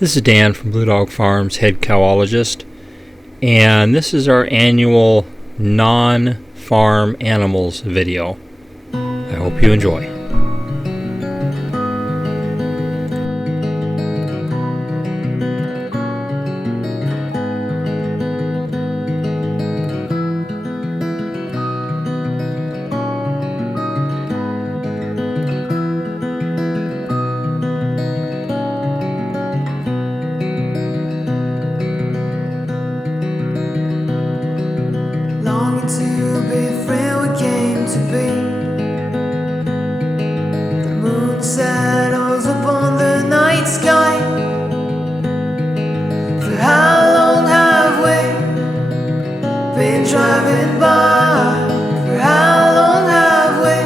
This is Dan from Blue Dog Farms, head cowologist, and this is our annual non-farm animals video. I hope you enjoy. To be free, we came to be. The moon settles upon the night sky. For how long have we been driving by? For how long have we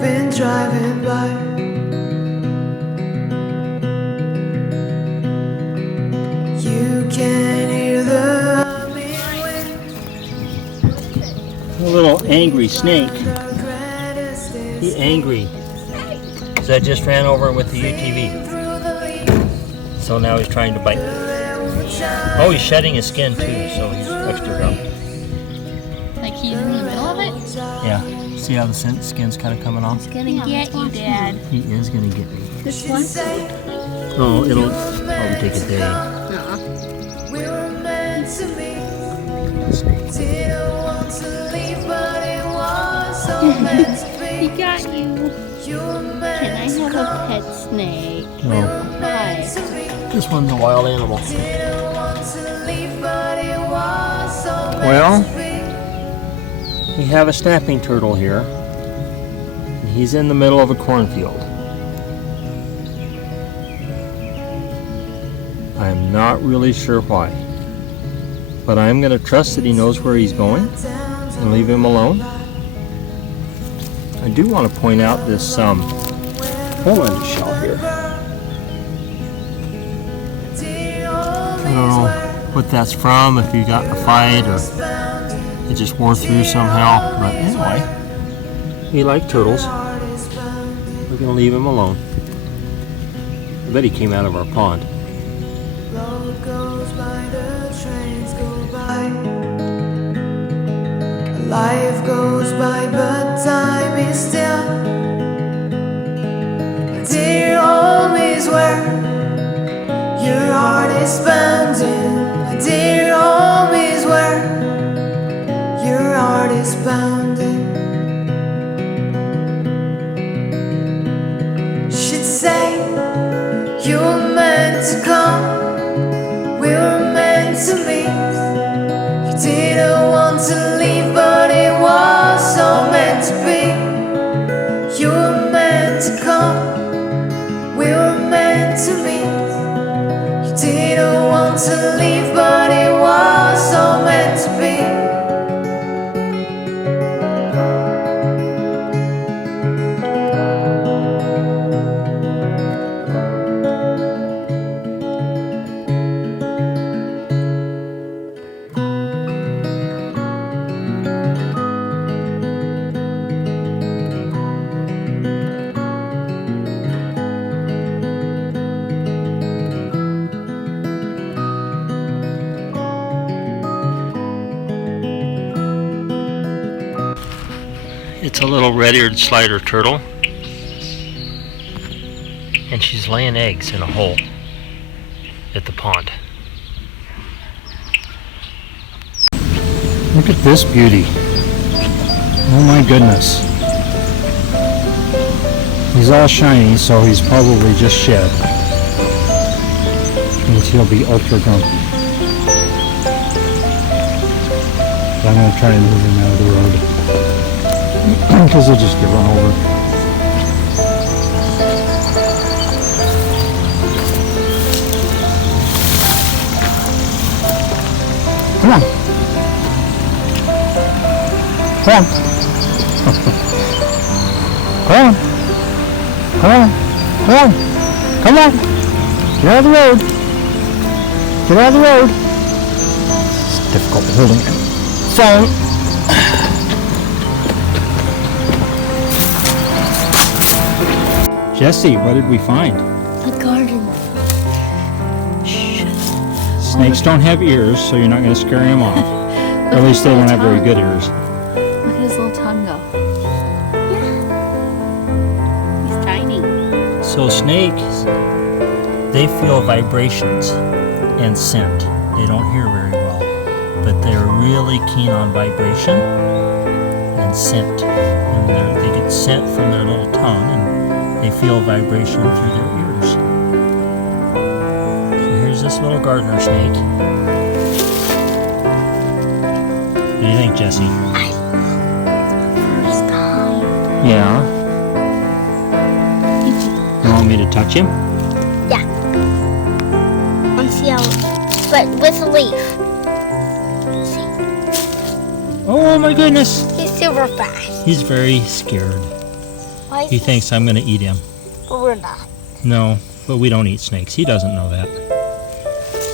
been driving by? You can hear the A little angry snake. He angry because I just ran over him with the UTV. So now he's trying to bite. Oh, he's shedding his skin too, so he's extra rough. Like he's in the middle of it? Yeah. See how the skin's kind of coming off? He's gonna get you, Dad. He is gonna get me. This one? Oh, it'll probably take a day. Uh-uh. He got you. Can I have a pet snake? No. Why? This one's a wild animal. Well, we have a snapping turtle here. And he's in the middle of a cornfield. I'm not really sure why. But I'm going to trust that he knows where he's going and leave him alone. I do want to point out this Polaroid shell here. I don't know what that's from, if you got in a fight or it just wore through somehow. But anyway, he liked turtles. We're going to leave him alone. I bet he came out of our pond. Road goes by, the trains go by. Life goes by, but time is still. My dear home is where your heart is pounding. My dear home is where your heart is pounding. Should say you were meant to come, we were meant to meet. You didn't want to leave, but it was all meant to be. You were meant to come, we were meant to meet. You didn't want to leave, but it was all meant to be. It's a little red-eared slider turtle, and she's laying eggs in a hole at the pond. Look at this beauty. Oh my goodness. He's all shiny, so he's probably just shed. Means he'll be ultra grumpy. But I'm going to try and move him out of the road. Because he'll just get run over. Come on. Come on. Come on. Come on. Come on. Come on. Get out of the road. Get out of the road. It's difficult holding him. Phone. Jesse, what did we find? The garden. Snakes don't have ears, so you're not going to scare him off. Or at least they don't have very good ears. Look at his little tongue go. He's tiny. So snakes, they feel vibrations and scent. They don't hear very well, but they're really keen on vibration and scent. And they get scent from their little tongue, and they feel vibration through their ears. So here's this little gardener snake. What do you think, Jesse? First time. Yeah. You want me to touch him? Yeah. Let's see how, but with a leaf. See, Oh my goodness! he's super fast. He's very scared. Why is He thinks I'm going to eat him. But we're not. No, but we don't eat snakes. He doesn't know that.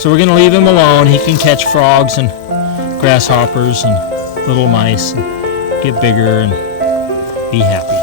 So we're going to leave him alone. He can catch frogs and grasshoppers and little mice and get bigger and be happy.